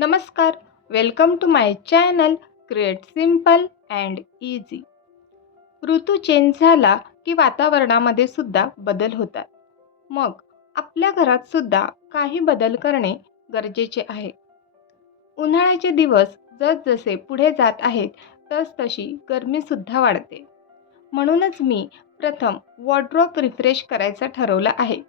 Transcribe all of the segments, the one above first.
नमस्कार, welcome to my channel create simple and easy. ऋतू change झाला की वातावरणामध्ये सुद्धा बदल होतात. मग आपल्या घरात सुद्धा काही बदल करणे गरजेचे आहे. उन्हाळ्याचे दिवस जसजसे पुढे जात आहेत तसतशी गरमीसुद्धा वाढते. म्हणूनच मी प्रथम वॉर्डरोब रिफ्रेश करायचा ठरवलं आहे.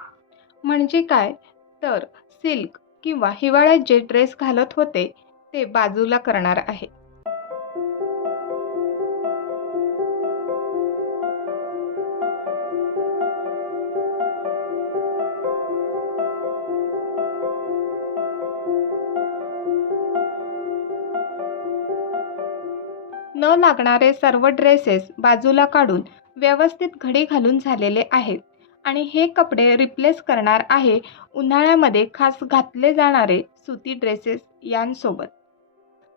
म्हणजे काय तर सिल्क किंवा हिवाळ्यात जे ड्रेस घालत होते ते बाजूला करणार आहे. न लागणारे सर्व ड्रेसेस बाजूला काढून व्यवस्थित घडी घालून झालेले आहेत आणि हे कपडे रिप्लेस करणार आहे उन्हाळ्यामध्ये खास घातले जाणारे सुती ड्रेसेस यांसोबत.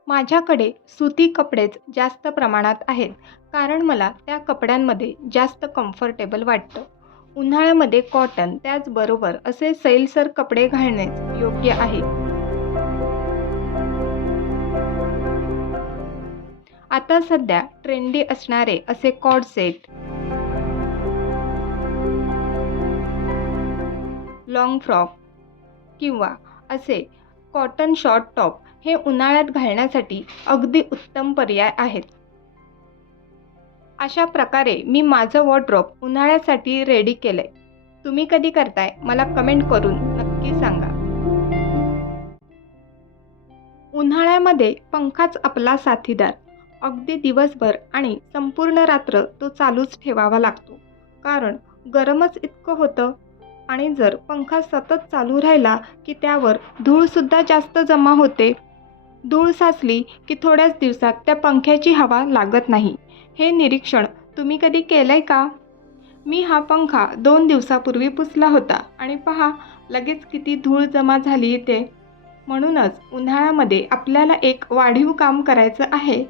माझ्याकडे सुती कपडेच जास्त प्रमाणात आहेत कारण मला त्या कपड्यांमध्ये जास्त कम्फर्टेबल वाटतं. उन्हाळ्यामध्ये कॉटन त्याचबरोबर असे सैलसर कपडे घालणेच योग्य आहे. आता सध्या ट्रेंडी असणारे असे कॉर्ड सेट, लॉंग फ्रॉक किंवा असे कॉटन शॉर्ट टॉप हे उन्हाळ्यात घालण्यासाठी अगदी उत्तम पर्याय आहेत. अशा प्रकारे मी माझं वॉर्डरोब उन्हाळ्यासाठी रेडी केलंय. तुम्ही कधी करताय मला कमेंट करून नक्की सांगा. उन्हाळ्यामध्ये पंखाच आपला साथीदार. अगदी दिवसभर आणि संपूर्ण रात्र तो चालूच ठेवावा लागतो कारण गरमच इतकं होतं. आणि जर पंखा सतत चालू राहिला की त्यावर धूळसुद्धा जास्त जमा होते. धूळ साचली की थोड्याच दिवसात त्या पंख्याची हवा लागत नाही. हे निरीक्षण तुम्ही कधी केलंय का? मी हा पंखा 2 दिवसापूर्वी पुसला होता आणि पहा लगेच किती धूळ जमा झाली ते. म्हणूनच उन्हाळ्यामध्ये आपल्याला एक वाढीव काम करायचं आहे,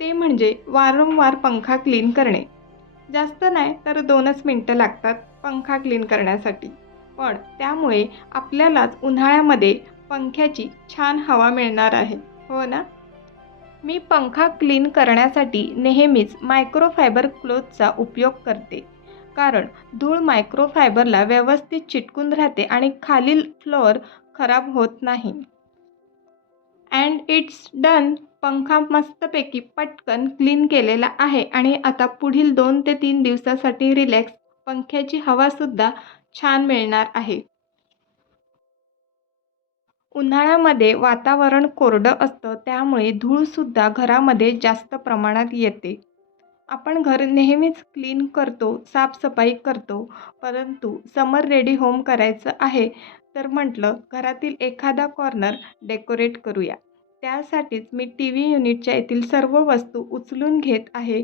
ते म्हणजे वारंवार पंखा क्लीन करणे. जास्त नाही तर 2च मिनटं लागतात पंखा क्लीन करण्यासाठी, पण त्यामुळे आपल्यालाच उन्हाळ्यामध्ये पंख्याची छान हवा मिळणार आहे, हो ना? मी पंखा क्लीन करण्यासाठी नेहमीच मायक्रोफायबर क्लोथचा उपयोग करते कारण धूळ मायक्रोफायबरला व्यवस्थित चिटकून राहते आणि खालील फ्लोअर खराब होत नाही. And it's done. पंखा मस्तपैकी पटकन क्लीन केलेला आहे आणि आता पुढील 2 ते 3 दिवसासाठी रिलॅक्स पंख्याची हवासुद्धा छान मिळणार आहे. उन्हाळ्यामध्ये वातावरण कोरडं असतं त्यामुळे धूळसुद्धा घरामध्ये जास्त प्रमाणात येते. आपण घर नेहमीच क्लीन करतो, साफसफाई करतो, परंतु समर रेडी होम करायचं आहे तर म्हटलं घरातील एखादा कॉर्नर डेकोरेट करूया. त्यासाठीच मी टीव्ही युनिटच्या येथील सर्व वस्तू उचलून घेत आहे.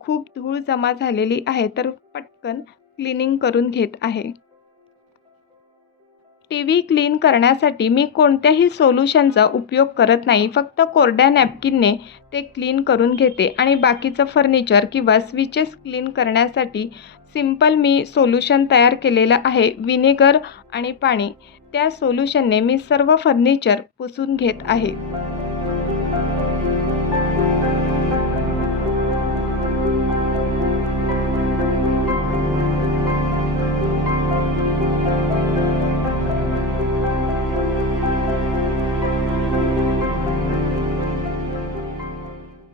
खूप धूळ जमा झालेली आहे तर पटकन क्लिनिंग करून घेत आहे. टीव्ही क्लीन करण्यासाठी मी कोणत्याही सोल्युशनचा उपयोग करत नाही. फक्त कोरड्या नॅपकिनने ते क्लीन करून घेते आणि बाकीचं फर्निचर किंवा स्विचेस क्लीन करण्यासाठी सिंपल मी सोल्युशन तयार केलेलं आहे. व्हिनेगर आणि पाणी, त्या सोल्युशनने मी सर्व फर्निचर पुसून घेत आहे.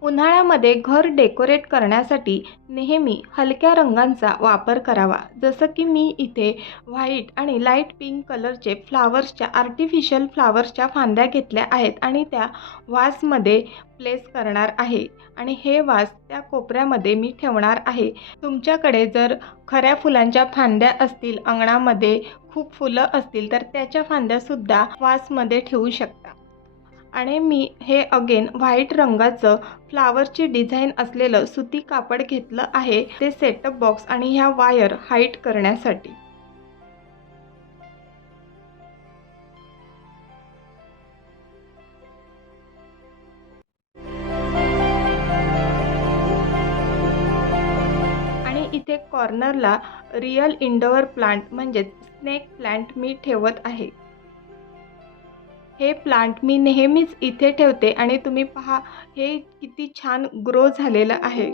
उन्हाळ्यामध्ये घर डेकोरेट करण्यासाठी नेहमी हलक्या रंगांचा वापर करावा. जसं की मी इथे व्हाईट आणि लाईट पिंक कलरचे आर्टिफिशियल फ्लावर्सच्या फांद्या घेतल्या आहेत आणि त्या वासमध्ये प्लेस करणार आहे आणि हे वास त्या कोपऱ्यामध्ये मी ठेवणार आहे. तुमच्याकडे जर खऱ्या फुलांच्या फांद्या असतील, अंगणामध्ये खूप फुलं असतील तर त्याच्या फांद्यासुद्धा वासमध्ये ठेवू शकता. आणि मी हे अगेन व्हाईट रंगाचं फ्लावरची डिझाईन असलेलं सुती कापड घेतलं आहे ते सेटअप बॉक्स आणि ह्या वायर हाईट करण्यासाठी. आणि इथे कॉर्नरला रिअल इंडोअर प्लांट म्हणजेच स्नेक प्लांट मी ठेवत आहे. हे प्लांट मी नेहमीच इथे ठेवते आणि तुम्ही पहा हे किती छान ग्रो झालेलं आहे.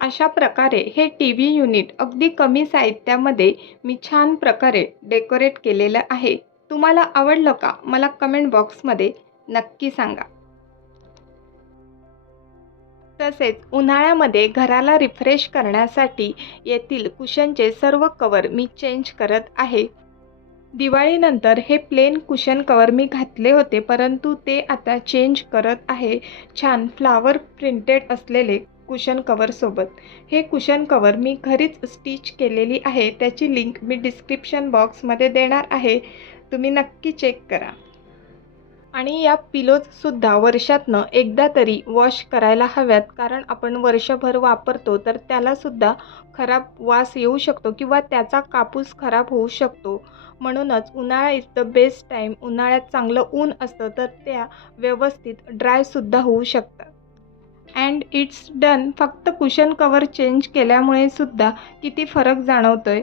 अशा प्रकारे हे टीव्ही युनिट अगदी कमी साहित्यामध्ये मी छान प्रकारे डेकोरेट केलेलं आहे. तुम्हाला आवडलं का? मला कमेंट बॉक्समध्ये नक्की सांगा. तसेच उन्हाळ्यामध्ये घराला रिफ्रेश करण्यासाठी येथील कुशनचे सर्व कवर मी चेंज करत आहे. दिवाळीनंतर हे प्लेन कुशन कवर मी घातले होते, परंतु ते आता चेंज करत आहे छान फ्लावर प्रिंटेड असलेले कुशन कवरसोबत. हे कुशन कवर मी घरीच स्टिच केलेली आहे. त्याची लिंक मी डिस्क्रिप्शन बॉक्समध्ये देणार आहे. तुम्ही नक्की चेक करा. आणि या पिलोजसुद्धा वर्षातनं एकदा तरी वॉश करायला हव्यात, कारण आपण वर्षभर वापरतो तर त्यालासुद्धा खराब वास येऊ शकतो किंवा त्याचा कापूस खराब होऊ शकतो. म्हणूनच उन्हाळा इज द बेस्ट टाईम. उन्हाळ्यात चांगलं ऊन असतं तर त्या व्यवस्थित ड्रायसुद्धा होऊ शकतात. And it's done. फक्त कुशन कवर चेंज केल्यामुळे सुद्धा किती फरक जाणवतोय.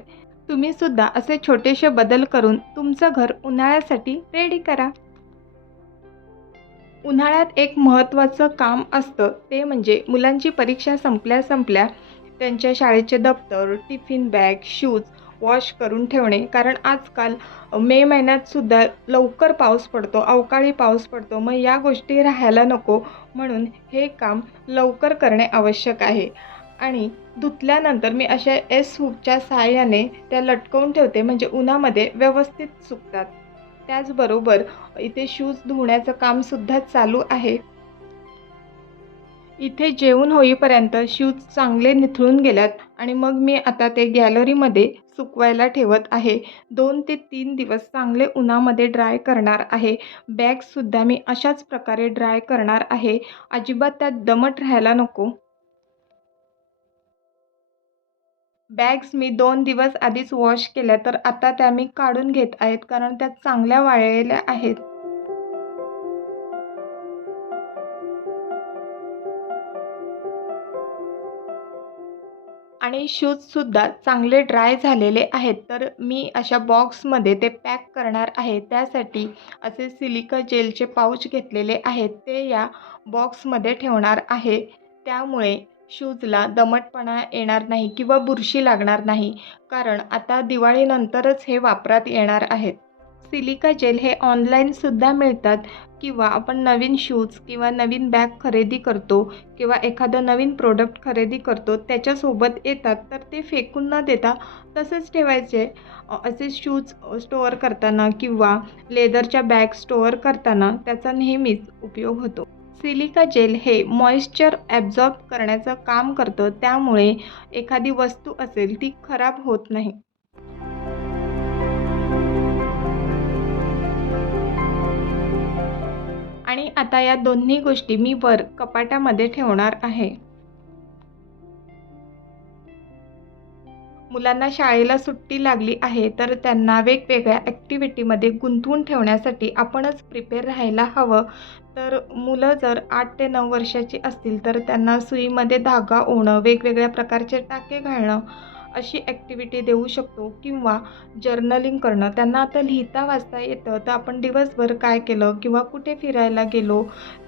तुम्हीसुद्धा असे छोटेसे बदल करून तुमचं घर उन्हाळ्यासाठी रेडी करा. उन्हाळ्यात एक महत्त्वाचं काम असतं ते म्हणजे मुलांची परीक्षा संपल्या त्यांच्या शाळेचे दप्तर, टिफिन बॅग, शूज वॉश करून ठेवणे. कारण आजकाल मे महिन्यातसुद्धा लवकर पाऊस पडतो, अवकाळी पाऊस पडतो. मग या गोष्टी राहायला नको म्हणून हे काम लवकर करणे आवश्यक आहे. आणि धुतल्यानंतर मी अशा एस हुकच्या सहाय्याने त्या लटकवून ठेवते, म्हणजे उन्हामध्ये व्यवस्थित सुकतात. त्याचबरोबर इथे शूज धुण्याचं कामसुद्धा चालू आहे. इथे जेवून होईपर्यंत शूज चांगले निथळून गेल्यात आणि मग मी आता ते गॅलरीमध्ये सुकवायला ठेवत आहे. 2 ते 3 दिवस चांगले उन्हामध्ये ड्राय करणार आहे. बॅगसुद्धा मी अशाच प्रकारे ड्राय करणार आहे. अजिबात त्यात दमट राहायला नको. बॅग्स मी 2 दिवस आधीच वॉश केल्या, तर आता त्या मी काढून घेत आहेत, कारण त्या चांगल्या वाळलेल्या आहेत. आणि शूजसुद्धा चांगले ड्राय झालेले आहेत, तर मी अशा बॉक्समध्ये ते पॅक करणार आहे. त्यासाठी असे सिलिका जेलचे पाऊच घेतलेले आहेत, ते या बॉक्समध्ये ठेवणार आहे. त्यामुळे शूजला दमटपणा येणार नाही किंवा बुरशी लागणार नाही, कारण आता दिवाळीनंतरच हे वापरात येणार आहेत. सिलिका जेल हे ऑनलाईनसुद्धा मिळतात किंवा आपण नवीन शूज किंवा नवीन बॅग खरेदी करतो किंवा एखादं नवीन प्रोडक्ट खरेदी करतो त्याच्यासोबत येतात, तर ते फेकून न देता तसेच ठेवायचे. असे शूज स्टोअर करताना किंवा लेदरच्या बॅग स्टोअर करताना त्याचा नेहमीच उपयोग होतो. सिलिका जेल हे मॉइश्चर ॲब्झॉर्ब करण्याचं काम करतं, त्यामुळे एखादी वस्तू असेल ती खराब होत नाही. आणि आता या दोन्ही गोष्टी मी वर कपाटामध्ये ठेवणार आहे. मुलांना शाळेला सुट्टी लागली आहे, तर त्यांना वेगवेगळ्या ॲक्टिव्हिटीमध्ये गुंतवून ठेवण्यासाठी आपणच प्रिपेअर राहायला हवं. तर मुलं जर 8 ते 9 वर्षाची असतील, तर त्यांना सुईमध्ये धागा ओवणं, वेगवेगळ्या प्रकारचे टाके घालणं, अशी ॲक्टिव्हिटी देऊ शकतो किंवा जर्नलिंग करणं. त्यांना आता लिहिता वाचता येतं, तर आपण दिवसभर काय केलं किंवा कुठे फिरायला गेलो,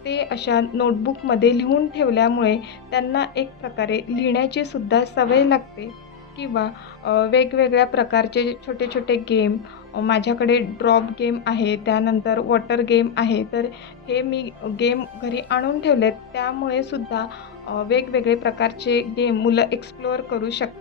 ते अशा नोटबुकमध्ये लिहून ठेवल्यामुळे त्यांना एक प्रकारे लिहिण्याची सुद्धा सवय लागते. किंवा वेगवेगळ्या प्रकारचे छोटे-छोटे गेम, माझ्याकडे ड्रॉप गेम आहे, त्यानंतर वॉटर गेम आहे. तर हे मी गेम घरी आणून ठेवलेत, त्यामुळे सुद्धा वेगवेगळे प्रकारचे गेम मुलं एक्सप्लोअर करू शकतात.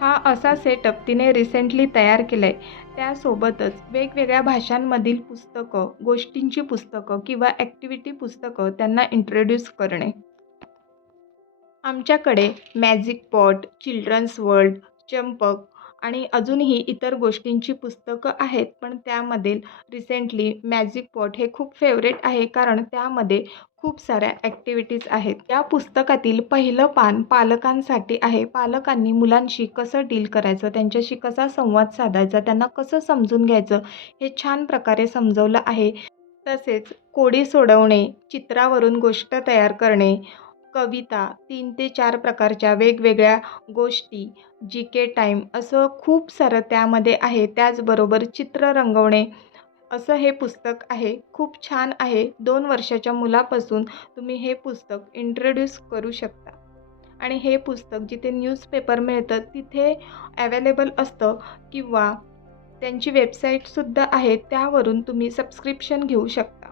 हा असा सेटअप तिने रिसेंटली तयार केलाय. त्यासोबतच वेगवेगळ्या भाषांमधील पुस्तकं, गोष्टींची पुस्तकं किंवा ॲक्टिव्हिटी पुस्तकं त्यांना इंट्रोड्यूस करणे. आमच्याकडे magic pot, children's world, Champak आणि अजूनही इतर गोष्टींची पुस्तकं आहेत. पण त्यामधील रिसेंटली मॅजिक पॉट हे खूप फेवरेट आहे, कारण त्यामध्ये खूप साऱ्या ॲक्टिव्हिटीज आहेत. या पुस्तकातील पहिलं पान पालकांसाठी आहे. पालकांनी मुलांशी कसं डील करायचं, त्यांच्याशी कसा संवाद साधायचा, त्यांना कसं समजून घ्यायचं, हे छान प्रकारे समजवलं आहे. तसेच कोडी सोडवणे, चित्रावरून गोष्ट तयार करणे, कविता, 3 ते 4 प्रकारच्या वेगवेगळ्या गोष्टी, जी.के. टाईम असं खूप सारं त्यामध्ये आहे. त्याचबरोबर चित्र रंगवणे असं हे पुस्तक आहे. खूप छान आहे. 2 वर्षाच्या मुलापासून तुम्ही हे पुस्तक इंट्रोड्यूस करू शकता. आणि हे पुस्तक जिथे न्यूजपेपर मिळतं तिथे अवेलेबल असतं किंवा त्यांची वेबसाईटसुद्धा आहे, त्यावरून तुम्ही सबस्क्रिप्शन घेऊ शकता.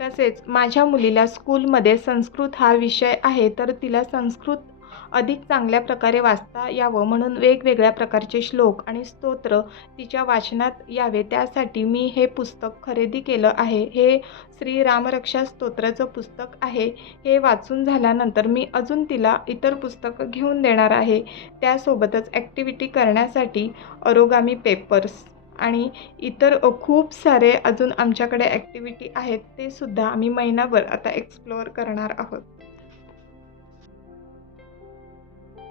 तसेच माझ्या मुलीला स्कूलमध्ये संस्कृत हा विषय आहे, तर तिला संस्कृत अधिक चांगल्या प्रकारे वाचता यावं म्हणून वेगवेगळ्या प्रकारचे श्लोक आणि स्तोत्र तिच्या वाचनात यावे, त्यासाठी मी हे पुस्तक खरेदी केलं आहे. हे श्री रामरक्षा स्तोत्राचं पुस्तक आहे. हे वाचून झाल्यानंतर मी अजून तिला इतर पुस्तकं घेऊन देणार आहे. त्यासोबतच ॲक्टिव्हिटी करण्यासाठी अरोगामी पेपर्स आणि इतर खूप सारे अजून आमच्याकडे ॲक्टिव्हिटी आहेत, ते सुद्धा आम्ही महिनाभर आता एक्सप्लोअर करणार आहोत.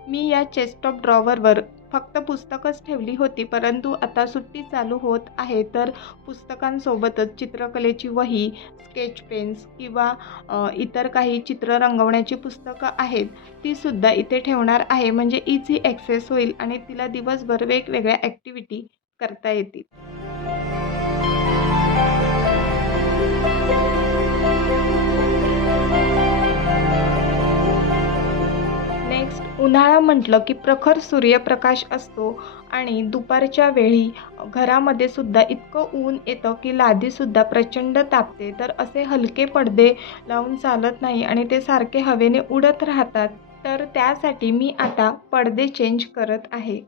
मी या चेस्ट ऑफ ड्रॉवरवर फक्त पुस्तकच ठेवली होती, परंतु आता सुट्टी चालू होत आहे, तर पुस्तकांसोबतच चित्रकलेची वही, स्केच पेन्स किंवा इतर काही चित्र रंगवण्याची पुस्तकं आहेत, तीसुद्धा इथे ठेवणार आहे. म्हणजे इझी ॲक्सेस होईल आणि तिला दिवसभर वेगवेगळ्या ॲक्टिव्हिटी करता येतील. नेक्स्ट, उन्हाळा म्हटलं की प्रखर सूर्यप्रकाश असतो आणि दुपारच्या वेळी घरामध्ये सुद्धा इतकं ऊन येतं की लादीसुद्धा प्रचंड तापते. तर असे हलके पडदे लावून चालत नाही आणि ते सारखे हवेने उडत राहतात. तर त्यासाठी मी आता पडदे चेंज करत आहे.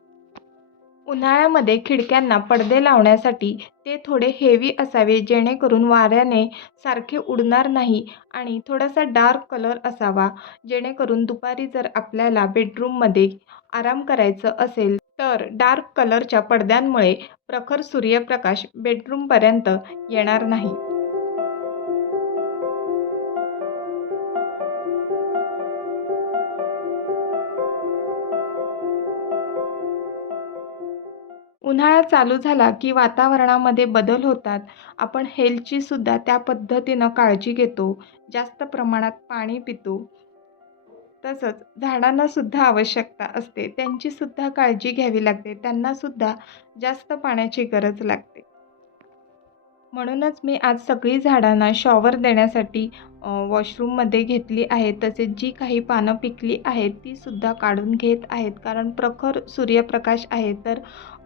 उन्हाळ्यामध्ये खिडक्यांना पडदे लावण्यासाठी ते थोडे हेवी असावे, जेणेकरून वाऱ्याने सारखे उडणार नाही आणि थोडासा डार्क कलर असावा, जेणेकरून दुपारी जर आपल्याला बेडरूममध्ये आराम करायचं असेल तर डार्क कलरच्या पडद्यांमुळे प्रखर सूर्यप्रकाश बेडरूमपर्यंत येणार नाही. उन्हाळा चालू झाला की वातावरणामध्ये बदल होतात. आपण हेल्थची सुद्धा त्या पद्धतीनं काळजी घेतो. जास्त प्रमाणात पाणी पितो. तसंच झाडांना सुद्धा आवश्यकता असते. त्यांची सुद्धा काळजी घ्यावी लागते. त्यांना सुद्धा जास्त पाण्याची गरज लागते. म्हणूनच मी आज सगळी झाडांना शॉवर देण्यासाठी वॉशरूममध्ये घेतली आहेत. तसेच जी काही पानं पिकली आहेत तीसुद्धा काढून घेत आहेत. कारण प्रखर सूर्यप्रकाश आहे, तर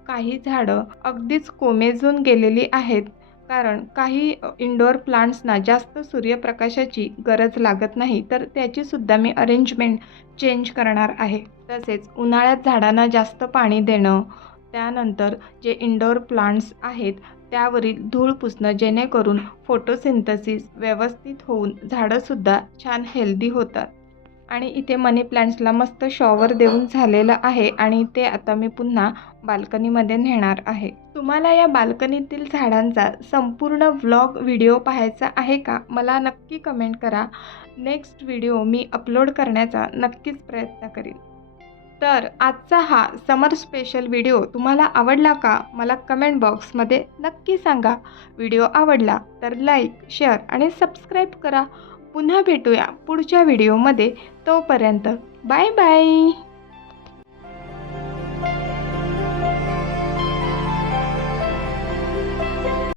काही झाडं अगदीच कोमेजून गेलेली आहेत. कारण काही इंडोअर प्लांट्सना जास्त सूर्यप्रकाशाची गरज लागत नाही, तर त्याचीसुद्धा मी अरेंजमेंट चेंज करणार आहे. तसेच उन्हाळ्यात झाडांना जास्त पाणी देणं, त्यानंतर जे इंडोअर प्लांट्स आहेत त्यावरील धूळ पुसणं, जेणेकरून फोटोसिंथेसिस व्यवस्थित होऊन झाडंसुद्धा छान हेल्दी होतात. आणि इथे मनी प्लांट्सला मस्त शॉवर देऊन झालेलं आहे आणि ते आता मी पुन्हा बाल्कनीमध्ये नेणार आहे. तुम्हाला या बाल्कनीतील झाडांचा संपूर्ण व्लॉग व्हिडिओ पाहायचा आहे का? मला नक्की कमेंट करा. नेक्स्ट व्हिडिओ मी अपलोड करण्याचा नक्कीच प्रयत्न करीन. तर आजचा हा समर स्पेशल व्हिडिओ तुम्हाला आवडला का? मला कमेंट बॉक्समध्ये नक्की सांगा. व्हिडिओ आवडला तर लाईक, शेअर आणि सबस्क्राईब करा. पुन्हा भेटूया पुढच्या व्हिडिओमध्ये. तोपर्यंत बाय बाय.